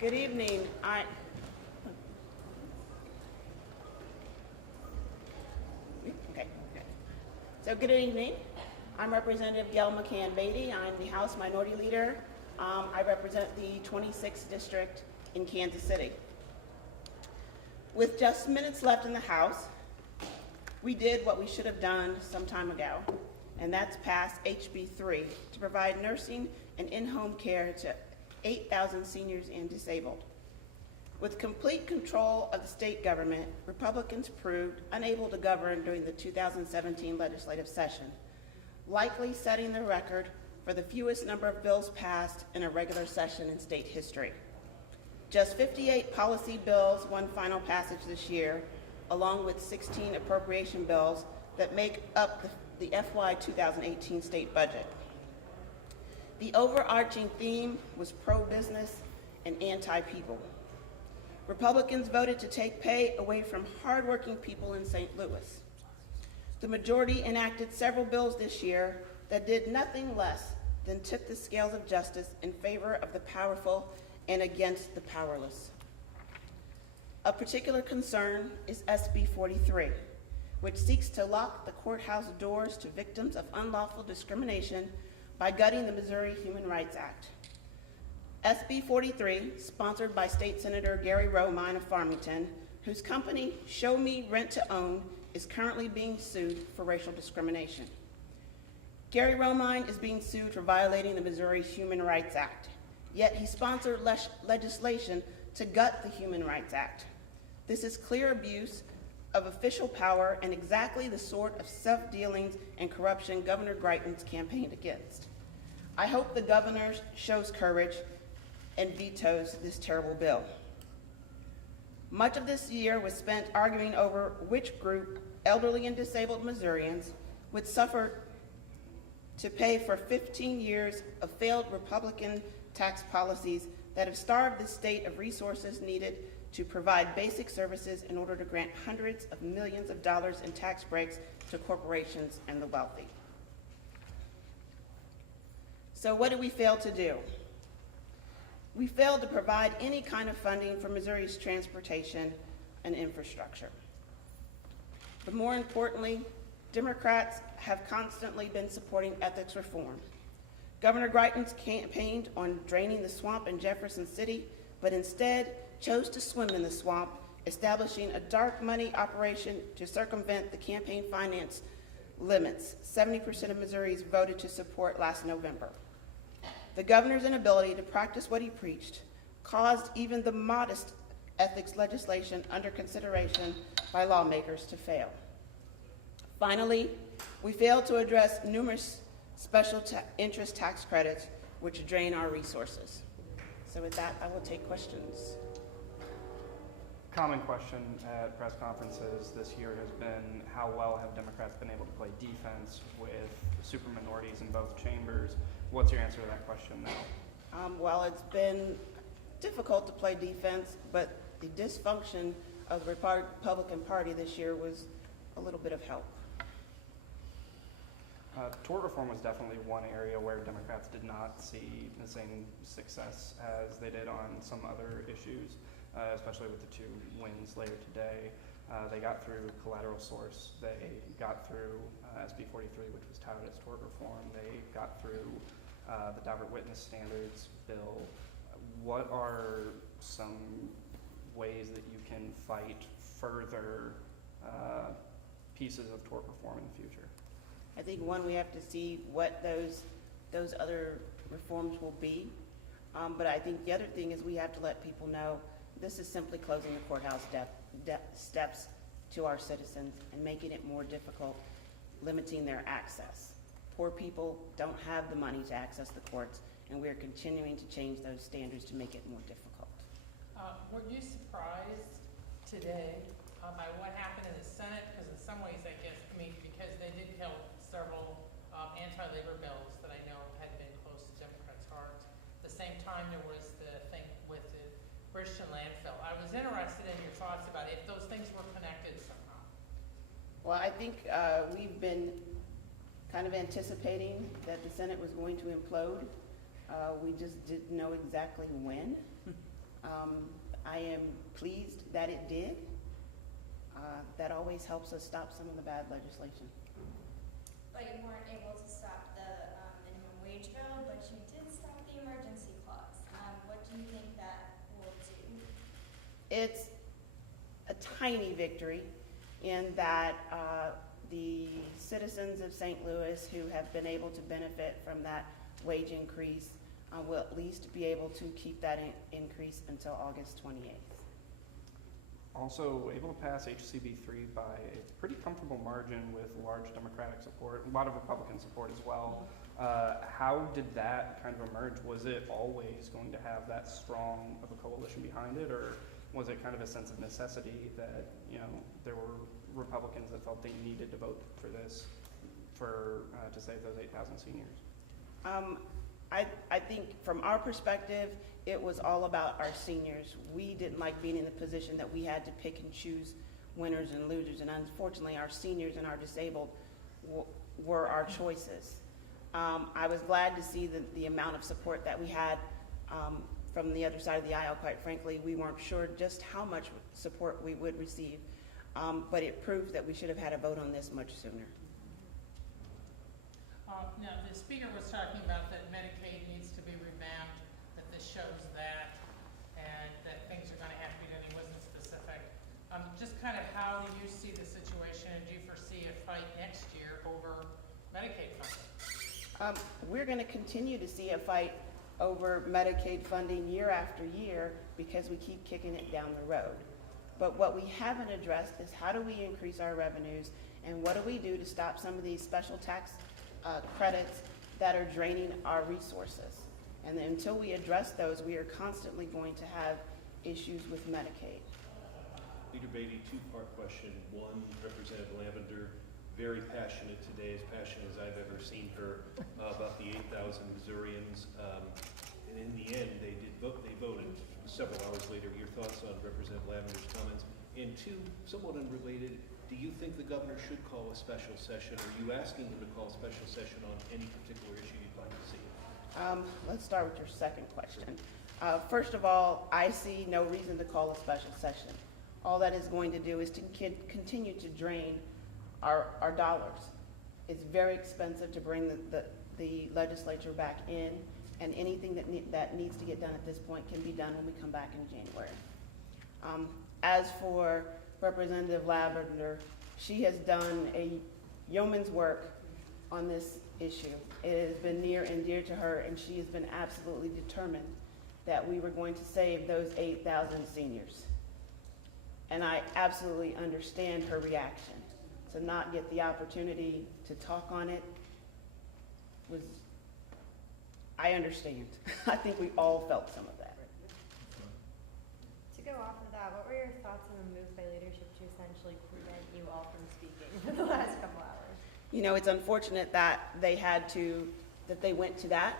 Good evening. So good evening. I'm Representative Gail McCann Beatty. I'm the House Minority Leader. I represent the 26th District in Kansas City. With just minutes left in the House, we did what we should have done some time ago, and that's pass HB 3 to provide nursing and in-home care to 8,000 seniors and disabled. With complete control of the state government, Republicans proved unable to govern during the 2017 legislative session, likely setting the record for the fewest number of bills passed in a regular session in state history. Just 58 policy bills won final passage this year, along with 16 appropriation bills that make up the FY 2018 state budget. The overarching theme was pro-business and anti-people. Republicans voted to take pay away from hardworking people in St. Louis. The majority enacted several bills this year that did nothing less than tip the scales of justice in favor of the powerful and against the powerless. Of particular concern is SB 43, which seeks to lock the courthouse doors to victims of unlawful discrimination by gutting the Missouri Human Rights Act. SB 43, sponsored by State Senator Gary Romine of Farmington, whose company, Show Me Rent to Own, is currently being sued for racial discrimination. Gary Romine is being sued for violating the Missouri Human Rights Act, yet he sponsored legislation to gut the Human Rights Act. This is clear abuse of official power and exactly the sort of self-dealings and corruption Governor Greitens campaigned against. I hope the governor shows courage and vetoes this terrible bill. Much of this year was spent arguing over which group, elderly and disabled Missourians, would suffer to pay for 15 years of failed Republican tax policies that have starved the state of resources needed to provide basic services in order to grant hundreds of millions of dollars in tax breaks to corporations and the wealthy. So what did we fail to do? We failed to provide any kind of funding for Missouri's transportation and infrastructure. But more importantly, Democrats have constantly been supporting ethics reform. Governor Greitens campaigned on draining the swamp in Jefferson City, but instead chose to swim in the swamp, establishing a dark money operation to circumvent the campaign finance limits 70% of Missourians voted to support last November. The governor's inability to practice what he preached caused even the modest ethics legislation under consideration by lawmakers to fail. Finally, we failed to address numerous special interest tax credits which drain our resources. So with that, I will take questions. Common question at press conferences this year has been how well have Democrats been able to play defense with super minorities in both chambers? What's your answer to that question now? Well, it's been difficult to play defense, but the dysfunction of the Republican Party this year was a little bit of help. Tort reform was definitely one area where Democrats did not see the same success as they did on some other issues, especially with the two wins later today. They got through collateral source. They got through SB 43, which was touted as tort reform. They got through the Daubert Witness Standards bill. What are some ways that you can fight further pieces of tort reform in the future? I think one, we have to see what those other reforms will be. But I think the other thing is we have to let people know this is simply closing the courthouse steps to our citizens and making it more difficult, limiting their access. Poor people don't have the money to access the courts, and we are continuing to change those standards to make it more difficult. Were you surprised today by what happened in the Senate? Because in some ways, I guess, because they did kill several anti-labor bills that I know had been close to Democrats' hearts. At the same time, there was the thing with the Christian landfill. I was interested in your thoughts about if those things were connected somehow. Well, I think we've been kind of anticipating that the Senate was going to implode. We just didn't know exactly when. I am pleased that it did. That always helps us stop some of the bad legislation. But you weren't able to stop the minimum wage bill, but you did stop the emergency clause. What do you think that will do? It's a tiny victory in that the citizens of St. Louis who have been able to benefit from that wage increase will at least be able to keep that increase until August 28th. Also able to pass HCB 3 by a pretty comfortable margin with large Democratic support, a lot of Republican support as well. How did that kind of emerge? Was it always going to have that strong of a coalition behind it, or was it kind of a sense of necessity that, you know, there were Republicans that felt they needed to vote for this to save those 8,000 seniors? I think from our perspective, it was all about our seniors. We didn't like being in the position that we had to pick and choose winners and losers, and unfortunately our seniors and our disabled were our choices. I was glad to see the amount of support that we had from the other side of the aisle. Quite frankly, we weren't sure just how much support we would receive, but it proved that we should have had a vote on this much sooner. Now, the speaker was talking about that Medicaid needs to be revamped, that this shows that, and that things are going to have to be done. He wasn't specific. Just kind of how do you see the situation, and do you foresee a fight next year over Medicaid funding? We're going to continue to see a fight over Medicaid funding year after year because we keep kicking it down the road. But what we haven't addressed is how do we increase our revenues, and what do we do to stop some of these special tax credits that are draining our resources. And then until we address those, we are constantly going to have issues with Medicaid. Leader Beatty, two-part question. One, Representative Lavender, very passionate today, as passionate as I've ever seen her, about the 8,000 Missourians. And in the end, they did vote. They voted several hours later. Your thoughts on Representative Lavender's comments? And two, somewhat unrelated, do you think the governor should call a special session? Are you asking him to call a special session on any particular issue you'd like to see? Let's start with your second question. First of all, I see no reason to call a special session. All that is going to do is to continue to drain our dollars. It's very expensive to bring the legislature back in, and anything that needs to get done at this point can be done when we come back in January. As for Representative Lavender, she has done a yeoman's work on this issue. It has been near and dear to her, and she has been absolutely determined that we were going to save those 8,000 seniors. And I absolutely understand her reaction. To not get the opportunity to talk on it I understand. I think we all felt some of that. To go off of that, what were your thoughts on the move by leadership to essentially prevent you all from speaking for the last couple hours? You know, it's unfortunate that they went to that,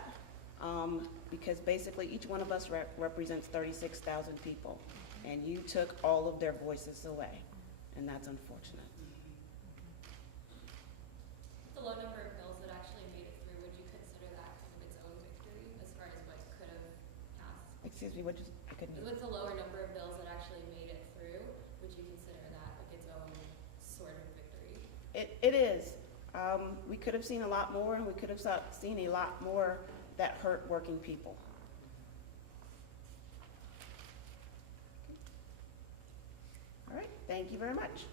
because basically each one of us represents 36,000 people, and you took all of their voices away, and that's unfortunate. The low number of bills that actually made it through, would you consider that kind of its own victory as far as what could have passed? Excuse me, I couldn't. With the lower number of bills that actually made it through, would you consider that like its own sort of victory? It is. We could have seen a lot more, and we could have seen a lot more that hurt working people. All right, thank you very much.